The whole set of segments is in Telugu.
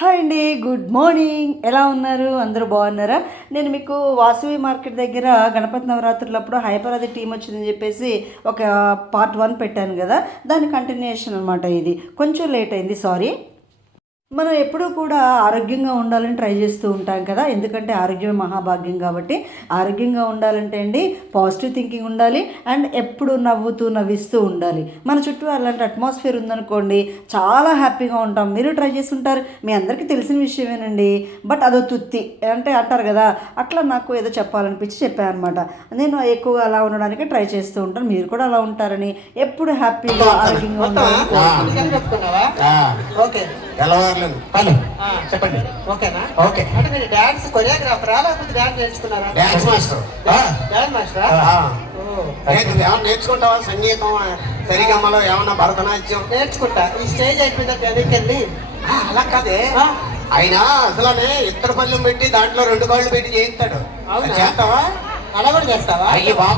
హాయ్ అండి, గుడ్ మార్నింగ్. ఎలా ఉన్నారు? అందరూ బాగున్నారా? నేను మీకు వాసవి మార్కెట్ దగ్గర గణపతి నవరాత్రులప్పుడు హైపరాది టీం వచ్చిందని చెప్పేసి ఒక పార్ట్ 1 పెట్టాను కదా, దాని కంటిన్యూషన్ అనమాట. ఇది కొంచెం లేట్ అయింది, సారీ. మనం ఎప్పుడూ కూడా ఆరోగ్యంగా ఉండాలని ట్రై చేస్తూ ఉంటాం కదా, ఎందుకంటే ఆరోగ్యమే మహాభాగ్యం. కాబట్టి ఆరోగ్యంగా ఉండాలంటే అండి పాజిటివ్ థింకింగ్ ఉండాలి అండ్ ఎప్పుడు నవ్విస్తూ ఉండాలి. మన చుట్టూ అలాంటి అట్మాస్ఫియర్ ఉందనుకోండి, చాలా హ్యాపీగా ఉంటాం. మీరు ట్రై చేసి ఉంటారు, మీ అందరికీ తెలిసిన విషయమేనండి. బట్ అదో తుత్తి అంటే అంటారు కదా, అట్లా నాకు ఏదో చెప్పాలనిపించి చెప్పాను అనమాట. నేను ఎక్కువగా అలా ఉండడానికి ట్రై చేస్తూ ఉంటాను. మీరు కూడా అలా ఉంటారని, ఎప్పుడు హ్యాపీగా ఆరోగ్యంగా ఉండాలని. చెప్పండి. ఓకేనా? ఓకే. అంటే మీరు డాన్స్ కొరియోగ్రాఫరా లేకపోతే డాన్స్ నేర్చుకున్నారా? Dance master. డాన్స్ మాస్టరా? ఏమన్నా నేర్చుకుంటావా? సంగీతం, సరిగమలో ఏమన్నా భరతనాట్యం నేర్చుకుంటా. ఈ స్టేజ్ అయిపోయిందా వెనక్కి? అలా కాదే, ఆయన అసలనే ఇత్తడి పళ్ళెం పెట్టి దాంట్లో 2 కాళ్ళు పెట్టి చేయిస్తాడు. చేస్తావా? అలా కూడా చేస్తావా? అయ్యి బా,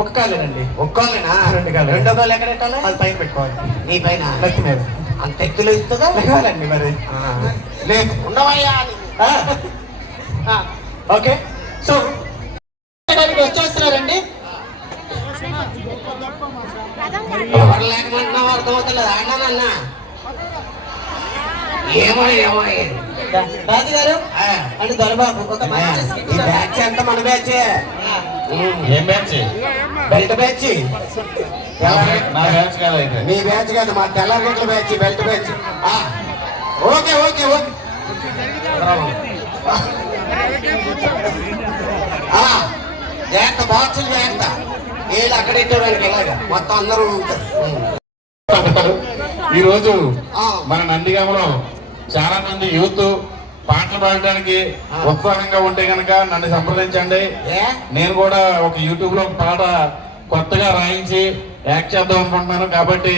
ఒక కాలేనండి. ఒక కాలేనా? 2 కాళ్ళు. 2వ కాళ్ళు ఎక్కడ పెట్టాలి? అది పైన పెట్టుకోవాలి. నీ పైన నెత్తి మీద. అంత ఎత్తులో ఇస్తుందా? లేవాలండి మరి. లేదు ఉండవయ్యా. Okay, so వచ్చేస్తున్నారండి. లేకమంటున్నావు అర్థమవుతలేదు. అన్నా ఏమో ఏమో రాజు గారు అంటే దొరబాబు ఒక బ్యాచ్ అంతా మన బ్యాచ్. ఏం బ్యాచ్? Belt batch. నా బ్యాచ్ కాదు అయితే. నీ బ్యాచ్ కాదు, మా Tellagatla batch, belt batch. Okay okay okay. జాగ్రత్త, బాక్సులు జాగ్రత్త. వీళ్ళు అక్కడ ఇట్టడానికి ఇలాగా మొత్తం అందరూ ఈరోజు మన నందిగామలో చాలా మంది యూత్ పాటలు పాడడానికి ఉత్సాహంగా ఉంటే కనుక నన్ను సంప్రదించండి. నేను కూడా ఒక యూట్యూబ్ లో పాట కొత్తగా రాయించి యాక్ట్ చేద్దాం అనుకుంటున్నాను. కాబట్టి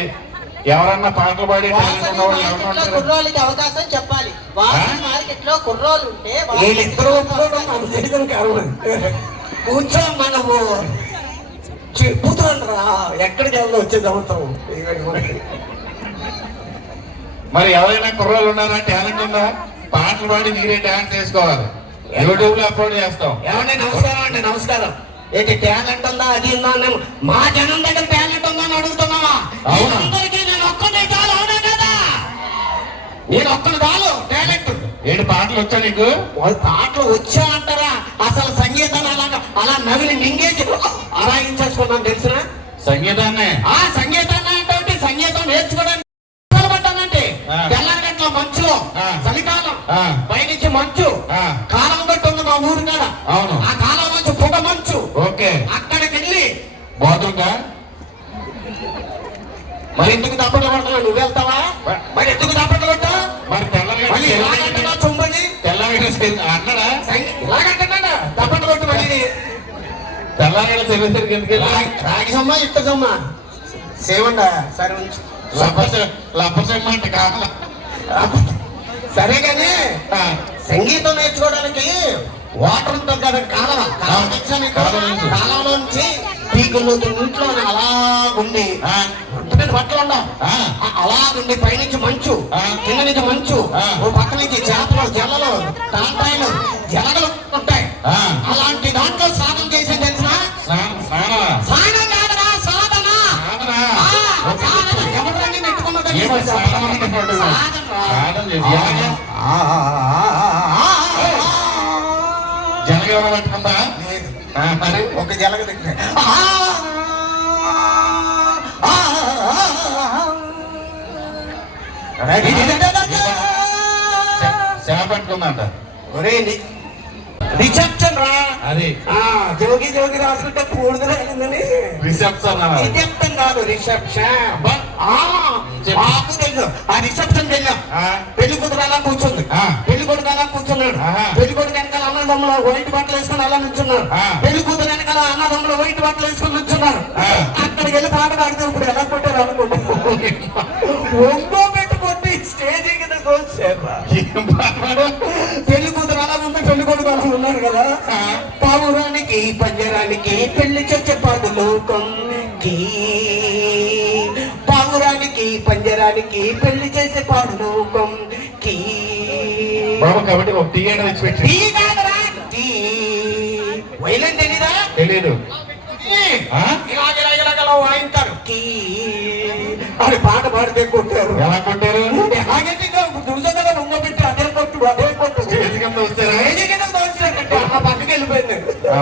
ఎవరన్నా పాటలు పాడి కుర్రోళ్ళకి అవకాశం చెప్పాలి. మార్కెట్ లో కుర్రోళ్ళు ఉంటే కూర్చో, మనము చెప్పుతుండ్రా ఎక్కడికి వెళ్ళి వచ్చే సంవత్సరం. మరి ఎవరైనా కుర్రోళ్ళు ఉన్నారా? టాలెంట్ ఉందా? పాటలు పాడి మీరే డాన్స్ చేసుకోవాలి, యూట్యూబ్ లో అప్లోడ్ చేస్తాం. ఏమండి నమస్కారం అండి. నమస్కారం. ఏంటి టాలెంట్ ఉందా? అది ఉందా? మా జనం దగ్గర టాలెంట్ ఉందా అని అడుగుతున్నావా? అందరికీ నేను ఒక్కనే చాలు. అవునా కదా? నేను ఒక్కరు చాలు టాలెంట్. ఏంటి పాటలు వచ్చా నీకు? పాటలు వచ్చా అంటారా? అసలు సంగీతాన్ని అలా నవిలి మింగేసి అరాయించేసుకున్నాను తెలిసిన సంగీతాన్ని. సంగీతాన్ని అంటే సంగీతం నేర్చుకోవడానికి తెల్లగట్ల మంచులో చలికాలం పైనుంచి మంచు కాలం గట్టు ఉంది మా ఊరు కాడ. అవును, ఆ కాలం మంచు పొగ మంచు. ఓకే, అక్కడికి వెళ్ళి బాగుందా? మరి ఎందుకు తప్పట్లు పడుతున్నావు? నువ్వు వెళ్తావా? మరి ఎందుకు తప్పట్లు కొట్టా? మరి తెల్లగట్ట చుంబని అన్నాడా? ఇలాగంటున్నాడా? తప్పట్లు కొట్టు. మరి తెల్లగట్ట చెల్లిసరికి ఎందుకు రాగి సొమ్మ ఇట్ట సొమ్మ సేవండా? సరే ఉంచు. లప్పసమ్మంటే కావాల. సరే కానీ సంగీతం నేర్చుకోవడానికి వాటర్ ఉంటుంది కదా, కాలవ. కాలంలో నుంచి పీకులు ఇంట్లో అలా ఉండి బట్టలు ఉండవు. అలా ఉండి పైనుంచి మంచు, కింద నుంచి మంచు, ఓ పక్క నుంచి చేపలు, జల్లలు, తాంటాయిలు, జలగలు ఉంటాయి. అలాంటి దాంట్లో స్నానం చేసి తెలిసిన సాధన ఎవరండి నెట్టుకున్నది? జలగ ఎవరు పట్టుకుంటా? ఒక జలగ దగ్గర సేవ పట్టుకుందంట. ఒరే రిసెప్షన్ రా. అది జోగి జోగి రాసుకుంటే పూర్తిని రిసెప్షన్ కాదు, రిసెప్షన్. మాకు తెలుసు. ఆ రిసెప్షన్ వెళ్ళాం. పెళ్లి కూతురు అలా కూర్చుంది, పెళ్లి కొడుకు అలా కూర్చున్నాడు. పెళ్లి కొడుకు వెనకాల అన్నదమ్ములు వైట్ బట్టలు వేసుకుని అలా నుంచున్నారు. పెళ్లి కూతురు వెనకాల అన్నదమ్ములు వైట్ బట్టలు వేసుకుని నుంచున్నారు. అక్కడికి వెళ్ళి పాట పాడితే ఇప్పుడు ఎలా కొట్టారు అనుకుంటున్నారు. ఒంగో పెట్టి కొట్టి స్టేజ్ పెళ్లి కూతురు అలా ఉంది, పెళ్లి కొడుకు అలా ఉన్నారు కదా. పావురానికి పంజరానికి పెళ్లి చచ్చే పాదులు కొంకి, పావురానికి పంజరానికి పెళ్లి చేసే పాడు లోకం కీ. బాబు కాబట్టి ఒక టీ అయినా తెచ్చిపెట్టి. టీ కాదురా, టీ. వైలెన్ తెలీదా? తెలియదు. ఇలాగలా వాయింటారు. టీ అని పాట పాడితే కొట్టారు. ఎలా కొట్టారు? దుర్జనగా ఉంగబెట్టి అదే కొట్టు అదే కొట్టు. స్టేజ్ కింద వచ్చారా? ఆ పక్కకి వెళ్ళిపోయింది.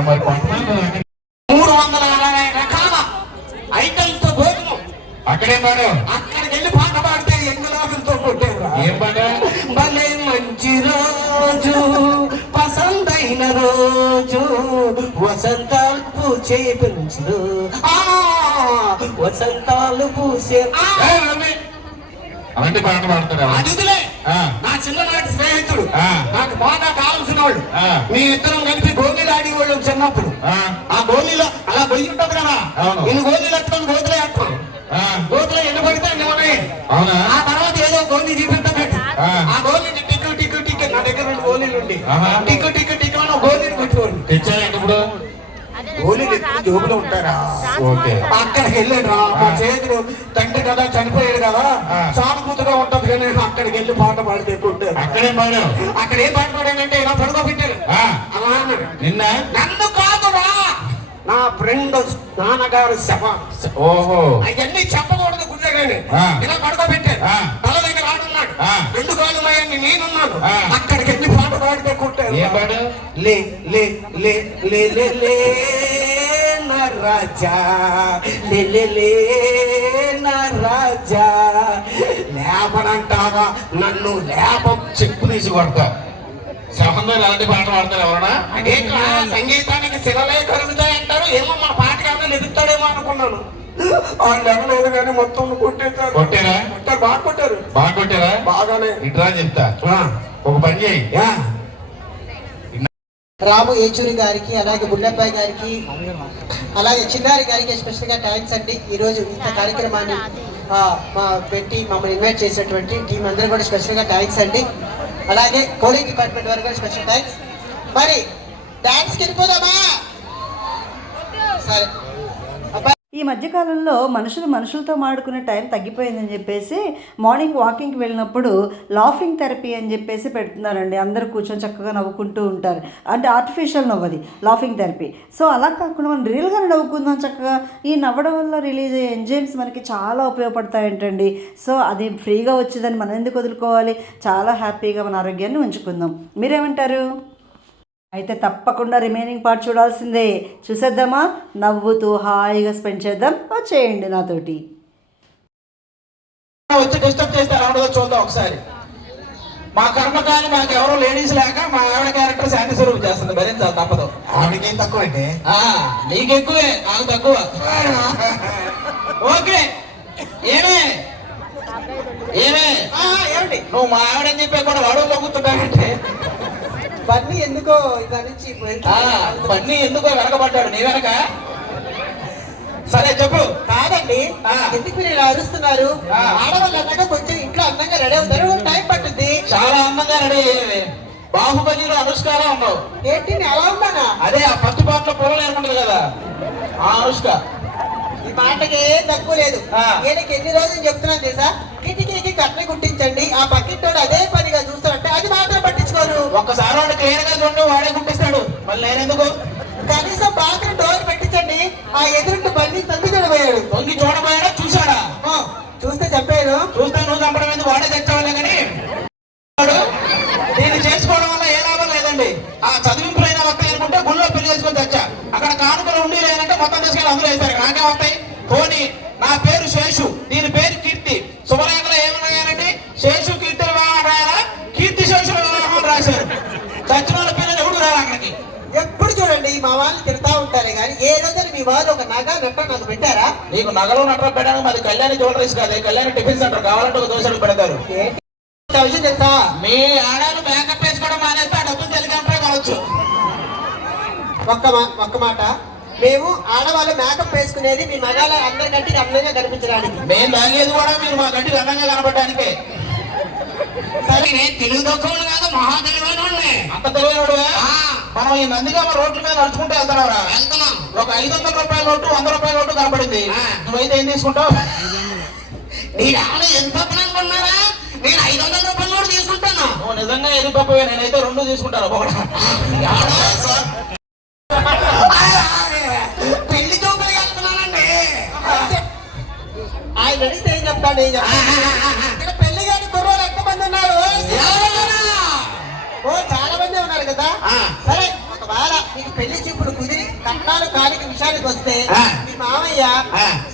మరి కొంతమంది 360 రకాల ఐటమ్స్ తో భోజనం. అక్కడే పాడాం. అక్కడికి వెళ్ళి పాట పాడితే ఎంగులాగులతో కొట్టారు. ఏం పాట? భలే మంచి రోజు, పసందైన రోజు, వసంతాలు పూచే పెంచు, వసంతాలు పూసే. అలాంటి పాట పాడతారా? అదిలే ఆ. నా చిన్ననాటి స్నేహితుడు, ఆ. నాకు బాగా కావాల్సిన వాడు. ఆ. మీ ఇద్దరం కలిపి గోళీలు ఆడేవాళ్ళు చిన్నప్పుడు. ఆ గోళీలో అలా బొయ్యి ఉంటది కదా, అవును. ఇన్ని గోళీలు ఎత్తుకొని గోతులే ఎత్తాను. గోతులో ఎన్ని పడితే అన్ని ఉన్నాయి. అవునా? ఆ తర్వాత ఏదో గోళీ చూపించబెట్టు. ఆ. ఆ గోళీని టిక్కు టిక్కు టిక్కు, నా దగ్గర 2 గోళీలు ఉండి ఆహా. టిక్కు టిక్కు టిక్కు అని ఒక గోళీని కొట్టుకోండి. తెచ్చారా ఇప్పుడు? గోళీలు ఎక్కువ జోబులో ఉంటారా? ఓకే. అక్కడికి వెళ్ళాడు రా. మా చేతులు తండ్రి కదా చనిపోయాడు కదా, సానుభూతిగా ఉంటది కానీ అక్కడికి వెళ్ళి పాట పాడితే కొట్టారు. అక్కడే పాడాం. అక్కడ ఏం పాట పాడానంటే ఇలా పడుకోబెట్టారు. అలా అన్నాడు. నిన్న నన్ను కాదురా, నా ఫ్రెండ్ నాన్నగారు శవ. ఓహో. అవన్నీ చెప్పకూడదు గుడ్డగానే. ఆ. ఇలా పడుకోబెట్టారు. ఆ. తల దగ్గర ఆడున్నాడు. ఆ. 2 కాళ్ళు మయ్యాన్ని నేనున్నాను. ఆ. అక్కడికి వెళ్ళి పాట పాడితే కొట్టారు. ఏం పాడు? లే లే లే లే లే లే నా రాజా, లే లే లే నా రాజా, లేపనంటావా నన్ను లేపం. చెప్పు తీసి కొడతా. సంబంధం అలాంటి పాట పాడతారు ఎవరన్నా? అదే సంగీతానికి శిలలే కలుగుతాయి అంటారు. ఏమో మన పాట కాదు ఎదుగుతాడేమో అనుకున్నాను. వాళ్ళు ఎవలేదు కానీ మొత్తం కొట్టేశారు. కొట్టారా? కొట్టారు, బాగా కొట్టారు. బాగా కొట్టారా? బాగానే. ఇట్రా చెప్తా. ఒక పని చేయి. రాము ఏచూరి గారికి, అలాగే బుల్లబ్బాయి గారికి, అలాగే చిన్నారి గారికి స్పెషల్గా థ్యాంక్స్ అండి. ఈరోజు ఇంత కార్యక్రమాన్ని పెట్టి మమ్మల్ని ఇన్వైట్ చేసినటువంటి టీం అందరూ కూడా స్పెషల్గా థ్యాంక్స్ అండి. అలాగే పోలింగ్ డిపార్ట్మెంట్ వారికి కూడా స్పెషల్ థ్యాంక్స్. మరి డాన్స్కి వెళ్ళిపోదామా? సరే. ఈ మధ్యకాలంలో మనుషులతో మాడుకునే టైం తగ్గిపోయిందని చెప్పేసి మార్నింగ్ వాకింగ్కి వెళ్ళినప్పుడు లాఫింగ్ థెరపీ అని చెప్పేసి పెడుతున్నారండి. అందరూ కూర్చొని చక్కగా నవ్వుకుంటూ ఉంటారు. అంటే ఆర్టిఫిషియల్ నవ్వది లాఫింగ్ థెరపీ. సో అలా కాకుండా మనం రియల్గానే నవ్వుకుందాం చక్కగా. ఈ నవ్వడం వల్ల రిలీజ్ అయ్యే ఎంజైమ్స్ మనకి చాలా ఉపయోగపడతాయంటండి. సో అది ఫ్రీగా వచ్చేదని మనం ఎందుకు వదులుకోవాలి? చాలా హ్యాపీగా మన ఆరోగ్యాన్ని ఉంచుకుందాం. మీరేమంటారు? అయితే తప్పకుండా రిమైనింగ్ పార్ట్ చూడాల్సిందే. చూసేద్దామా? నవ్వుతూ హాయిగా స్పెండ్ చేద్దాం. వచ్చేయండి నాతోటి. వచ్చి డిస్టర్బ్ చేస్తే ఎలా ఉండదో చూద్దాం ఒకసారి. మా కర్మకాలు మాకు ఎవరో లేడీస్ లేక మా ఆవిడ క్యారెక్టర్ శాంతి స్వరూప్ చేస్తుంది. భరించాలి తప్పదు. ఆవిడకేం తక్కువ అంటే నీకు ఎక్కువే, నాకు తక్కువ. ఓకే. ఏమే ఏమండి నువ్వు మా ఆవిడని చెప్పే కూడా వాడు లొంగుతున్నాడంటే బన్నీ ఎందుకో దాని నుంచి బన్నీ ఎందుకో వెనకబడ్డాడు నీ వెనక. సరే చెప్పు. కాదండి, ఎందుకు మీరు ఇలా అరుస్తున్నారు? ఆడవాళ్ళు అన్నాక కొంచెం ఇంట్లో అందంగా రెడీ అవుతారు, టైం పట్టుద్ది. చాలా అందంగా రెడీ అయ్యేవి. బాహుబలిలో అనుష్కలా ఉన్నావు. ఏంటి నేను అలా ఉన్నానా? అదే ఆ ఫస్ట్ పార్ట్ లో పొలం ఏర్పడదు కదా, ఆ అనుష్క. ఈ మాటకి తక్కువ లేదు. ఈయనకి ఎన్ని రోజులు చెప్తున్నాను తెలుసా? కిటికీకి కట్న కుట్టించండి, ఆ పక్కింటోడు అదే పనిగా చూస్తాడంటే అది మాత్రం పట్టించుకోరు. ఒక్కసారి వాడు క్లియర్ గా చూడండి, వాడే కుట్టిస్తాడు. మళ్ళీ నేనెందుకు? కనీసం బాత్రూమ్ డోర్ పెట్టించండి. ఆ ఎదురుంటి బండి తొంగి చూడబోయాడు. తొంగి చూడబోయాడా? చూశాడా? చూస్తే చెప్పాను. చూస్తే నువ్వు చంపడం ఎందుకు? వాడే తెచ్చావాలే కానీ దీన్ని చేసుకోవడం వల్ల ఏ లాభం లేదండి. ఆ చదివింపులైనా వస్తాయి అనుకుంటే గుళ్ళో పెళ్లి చేసుకొని తెచ్చా. అక్కడ కానుకలు ఉండి లేదంటే మొత్తం తీసుకెళ్ళి అందులో వేశారు. నాకే వస్తాయి. పోనీ నా పేరు శేషు, దీని పేరు కీర్తి. శుభలేఖలో ఏమన్నాయండి? శేషు కీర్తి వివాహం రాయాలా, కీర్తి శేషుల వివాహం రాశారు. చచ్చిన వాళ్ళ పిల్లలు ఎవడు రారు అక్కడికి. ఎప్పుడు చూడండి మా వాళ్ళు తిడతా ఉంటారే కానీ ఏ రోజున మీ వాళ్ళు ఒక నగ నట్ట నాకు పెట్టారా? నీకు నగలు నట్ర పెట్టడానికి మాది కళ్యాణి జ్యువెలరీస్ కాదు, కళ్యాణి టిఫిన్ సెంటర్. కావాలంటే ఒక దోశలు పెడతారు. విషయం తెలుసా? మీ ఆడాలు మేకప్ వేసుకోవడం మానేస్తే ఆ డబ్బులు తెలియకంటే కొనవచ్చు. ఒక్క మాట, మేము ఆడవాళ్ళు మేకప్ వేసుకునేది మీ మగాళ్ళ అందరికంటే అందంగా కనిపించడానికి. మేము తాగేది కూడా మీరు మా గంటి అందంగా కనపడడానికే. సరే నేను తెలుగు తక్కువలు కాదు, మహా తెలివైన అంత తెలివైనడువే. మనం ఈ నందిగామ రోడ్ల మీద నడుచుకుంటే వెళ్తున్నారా? వెళ్తున్నాం. ఒక 500 రూపాయల నోటు 100 రూపాయల నోటు కనపడింది. నువ్వైతే ఏం తీసుకుంటావు? నీ రాళ్ళు ఎంత అనుకున్నారా? నేను 500 రూపాయలు కూడా తీసుకుంటాను. నువ్వు నిజంగా ఎరిపప్పవే, నేనైతే 2 తీసుకుంటాను ఒకటి. పెళ్లి చూపులు వెళ్తున్నానండి. ఆయన అడిగితే ఏం చెప్తాడు? ఏం చెప్తాడు? ఇక్కడ పెళ్లి గారి కుర్రోలు ఎంతమంది ఉన్నారు? ఓ చాలా మంది ఉన్నారు కదా. సరే, ఒకవేళ నీకు పెళ్లి చూపులు కుదిరి కట్నాలు కాలికి విషయానికి వస్తే మీ మామయ్య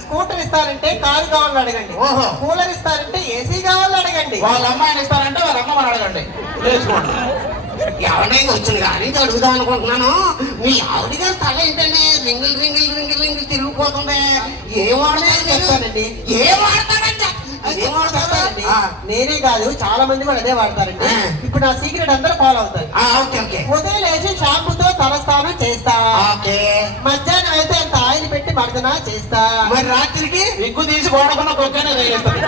స్కూటర్ ఇస్తారంటే కారు కావాలని అడగండి, కూలర్ ఇస్తారంటే ఏసీ కావాలని అడగండి, వాళ్ళ అమ్మాయిని ఇస్తారంటే వాళ్ళ అమ్మని అడగండి, చేసుకోండి. ఎవరైనా వచ్చింది కానీ అడుగుదాం అనుకుంటున్నాను. మీ ఆవిడ గారి తల ఏంటండి రింగిల్ రింగిల్ రింగిల్ రింగిల్ తిరిగిపోతుంది. ఏం వాడతారు చెప్తానండి. ఏం వాడతారని ఏం వాడతారండి? నేనే కాదు, చాలా మంది కూడా అదే వాడతారండి. ఇప్పుడు నా సీక్రెట్ అందరూ ఫాలో అవుతారు. Okay okay. ఉదయం లేచి షాంపూతో తలస్నానం చేస్తా, ఓకే. మధ్యాహ్నం అయితే అంత ఆయిల్ పెట్టి మర్దన చేస్తా, మరి రాత్రికి విగ్గు తీసి గోడకున్న కుక్కనే తగిలిస్తుంది.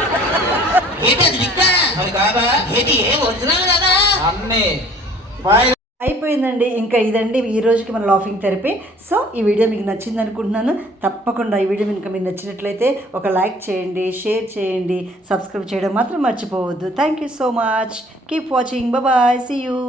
ఏంటి అది విక్కా? అది కాదా? ఏంటి ఏం ఒరిజినల్ కదా? అన్నీ అయిపోయిందండి. ఇంకా ఇదండి ఈ రోజుకి మన లాఫింగ్ థెరపీ. సో ఈ వీడియో మీకు నచ్చింది అనుకుంటున్నాను. తప్పకుండా ఈ వీడియో మీకు నచ్చినట్లయితే ఒక లైక్ చేయండి, షేర్ చేయండి, సబ్స్క్రైబ్ చేయడం మాత్రం మర్చిపోవద్దు. Thank you so much. Keep watching. Bye. See you.